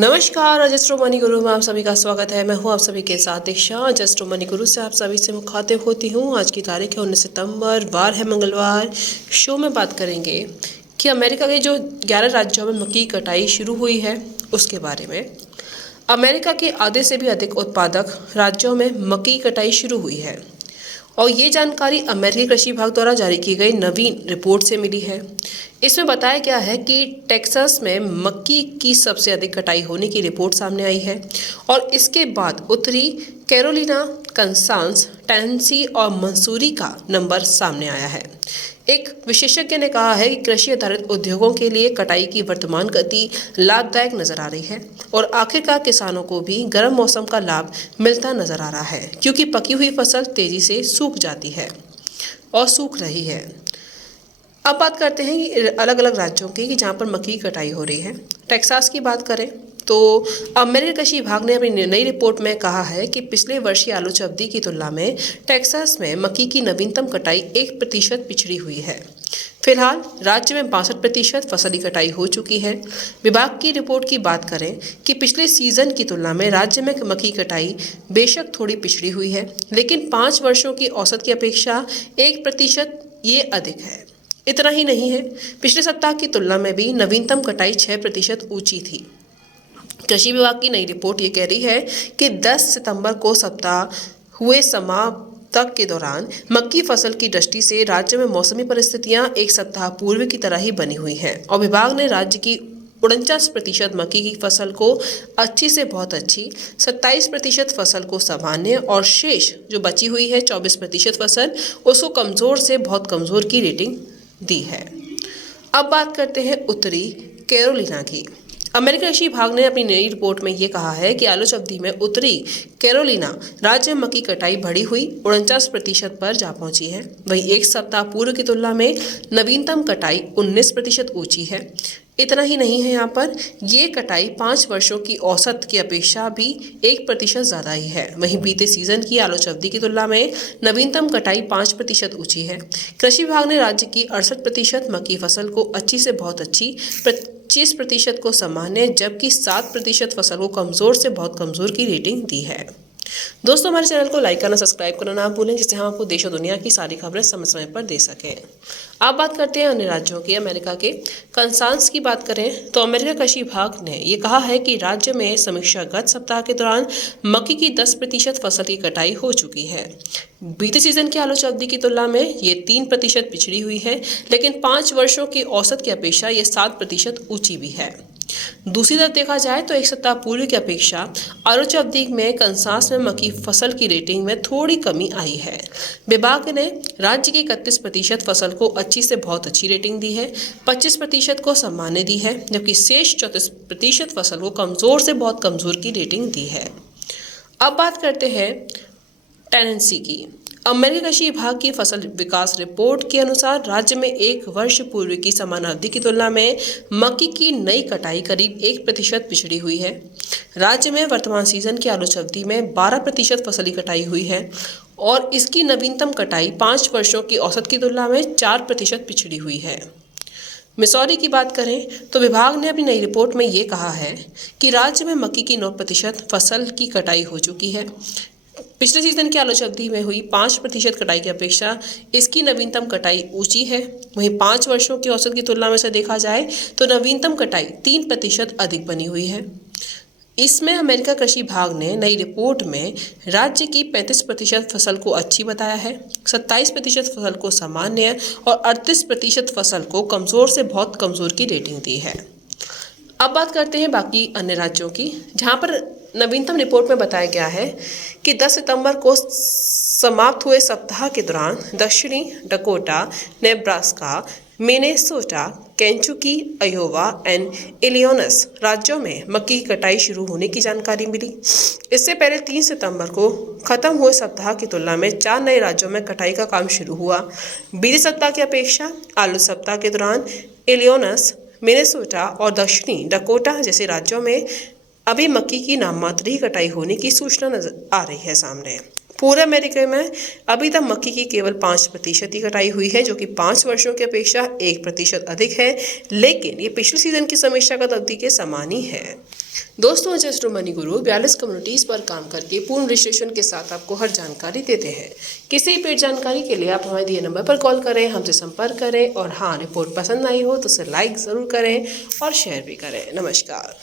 नमस्कार, अजस्ट्रो मनी गुरु में आप सभी का स्वागत है। मैं हूं आप सभी के साथ दीक्षा। अजस्ट्रो मनी गुरु से आप सभी से मुखातिब होती हूं। आज की तारीख है 19 सितंबर, वार है मंगलवार। शो में बात करेंगे कि अमेरिका के जो 11 राज्यों में मक्की की कटाई शुरू हुई है उसके बारे में। अमेरिका के आधे से भी अधिक उत्पादक राज्यों में मक्की की कटाई शुरू हुई है और ये जानकारी अमेरिकी कृषि विभाग द्वारा जारी की गई नवीन रिपोर्ट से मिली है। इसमें बताया गया है कि टेक्सास में मक्की की सबसे अधिक कटाई होने की रिपोर्ट सामने आई है और इसके बाद उत्तरी कैरोलिना, कंसास, टेनेसी और मंसूरी का नंबर सामने आया है। एक विशेषज्ञ ने कहा है कि कृषि आधारित उद्योगों के लिए कटाई की वर्तमान गति लाभदायक नजर आ रही है और आखिरकार किसानों को भी गर्म मौसम का लाभ मिलता नजर आ रहा है, क्योंकि पकी हुई फसल तेजी से सूख जाती है और सूख रही है। अब बात करते हैं कि अलग अलग राज्यों की कि जहाँ पर मक्की की कटाई हो रही है। टेक्सास की बात करें तो अमेरिकी कृषि विभाग ने अपनी नई रिपोर्ट में कहा है कि पिछले वर्ष की आलोच अवधि की तुलना में टेक्सास में मक्की की नवीनतम कटाई 1% पिछड़ी हुई है। फिलहाल राज्य में 62% फसल की कटाई हो चुकी है। विभाग की रिपोर्ट की बात करें कि पिछले सीजन की तुलना में राज्य में मक्की की कटाई बेशक थोड़ी पिछड़ी हुई है, लेकिन 5 वर्षों की औसत की अपेक्षा 1% ये अधिक है। इतना ही नहीं है, पिछले सप्ताह की तुलना में भी नवीनतम कटाई 6% ऊंची थी। कृषि विभाग की नई रिपोर्ट ये कह रही है कि 10 सितंबर को सप्ताह हुए समाप्त के दौरान मक्की फसल की दृष्टि से राज्य में मौसमी परिस्थितियां एक सप्ताह पूर्व की तरह ही बनी हुई हैं और विभाग ने राज्य की 49% मक्की की फसल को अच्छी से बहुत अच्छी, 27% फसल को सामान्य और शेष जो बची हुई है 24% फसल उसको कमज़ोर से बहुत कमज़ोर की रेटिंग दी है। अब बात करते हैं उत्तरी कैरोलिना की। अमेरिकी कृषि विभाग ने अपनी नई रिपोर्ट में ये कहा है कि आलोच अवधि में उत्तरी कैरोलिना राज्य में मक्की कटाई बढ़ी हुई 49% पर जा पहुंची है। वहीं एक सप्ताह पूर्व की तुलना में नवीनतम कटाई 19% ऊंची है। इतना ही नहीं है, यहाँ पर ये कटाई 5 वर्षों की औसत की अपेक्षा भी 1% ज़्यादा ही है। वहीं बीते सीजन की आलोच अवधि की तुलना में नवीनतम कटाई 5% ऊंची है। कृषि विभाग ने राज्य की 68% मक्की फसल को अच्छी से बहुत अच्छी, 25% को सामान्य जबकि 7% फसल को कमज़ोर से बहुत कमज़ोर की रेटिंग दी है। दोस्तों, हमारे चैनल को लाइक करना, सब्सक्राइब करना ना भूलें, जिससे हम आपको देश और दुनिया की सारी खबरें समय समय पर दे सकें। अब बात करते हैं अन्य राज्यों की। अमेरिका के कंसास की बात करें तो अमेरिका कृषि विभाग ने ये कहा है कि राज्य में समीक्षा गत सप्ताह के दौरान मक्की की 10% फसल की कटाई हो चुकी है। बीते सीजन की आलोच अवधि की तुलना में ये 3% पिछड़ी हुई है, लेकिन 5 वर्षों की औसत की अपेक्षा ये 7% ऊंची भी है। दूसरी तरफ देखा जाए तो एक सप्ताह पूर्व की अपेक्षा आलोच अवधि में कंसास में मक्की फसल की रेटिंग में थोड़ी कमी आई है। विभाग ने राज्य की 31% फसल को अच्छी से बहुत अच्छी रेटिंग दी है, 25% को सामान्य दी है, जबकि शेष 34% फसल को कमज़ोर से बहुत कमज़ोर की रेटिंग दी है। अब बात करते हैं टेनेसी की। अमेरिकी कृषि विभाग की फसल विकास रिपोर्ट के अनुसार राज्य में एक वर्ष पूर्व की समान अवधि की तुलना में मक्की की नई कटाई करीब 1% पिछड़ी हुई है। राज्य में वर्तमान सीजन की आलोच अवधि में 12% फसल की कटाई हुई है और इसकी नवीनतम कटाई 5 वर्षों की औसत की तुलना में 4% पिछड़ी हुई है। मिसौरी की बात करें तो विभाग ने अपनी नई रिपोर्ट में ये कहा है कि राज्य में मक्की की 9% फसल की कटाई हो चुकी है। पिछले सीजन की आलोच अवधि में हुई 5% कटाई की अपेक्षा इसकी नवीनतम कटाई ऊंची है। वहीं 5 वर्षों की औसत की तुलना में से देखा जाए तो नवीनतम कटाई 3% अधिक बनी हुई है। इसमें अमेरिका कृषि विभाग ने नई रिपोर्ट में राज्य की 35% फसल को अच्छी बताया है, 27% फसल को सामान्य और 38% फसल को कमज़ोर से बहुत कमज़ोर की रेटिंग दी है। अब बात करते हैं बाकी अन्य राज्यों की, जहां पर नवीनतम रिपोर्ट में बताया गया है कि 10 सितंबर को समाप्त हुए सप्ताह के दौरान दक्षिणी Dakota, Nebraska, Minnesota, Kentucky, Iowa and Illinois राज्यों में मक्की की कटाई शुरू होने की जानकारी मिली। इससे पहले 3 सितंबर को खत्म हुए सप्ताह की तुलना में 4 नए राज्यों में कटाई का काम शुरू हुआ। बीते सप्ताह की अपेक्षा आलोच सप्ताह के दौरान इलिनॉइस, मिनेसोटा और दक्षिणी डकोटा जैसे राज्यों में अभी मक्की की नाममात्र ही कटाई होने की सूचना नजर आ रही है सामने। पूरे अमेरिका में अभी तक मक्की की केवल 5% ही कटाई हुई है, जो कि 5 वर्षों की अपेक्षा 1% अधिक है, लेकिन ये पिछले सीजन की समीक्षागत अवधि के समान ही है। दोस्तों, एस्ट्रो मनी गुरु 42 कम्युनिटीज़ पर काम करके पूर्ण विश्लेषण के साथ आपको हर जानकारी देते हैं। किसी भी पेड जानकारी के लिए आप हमारे दिए नंबर पर कॉल करें, हमसे संपर्क करें और हाँ, रिपोर्ट पसंद आई हो तो उसे लाइक ज़रूर करें और शेयर भी करें। नमस्कार।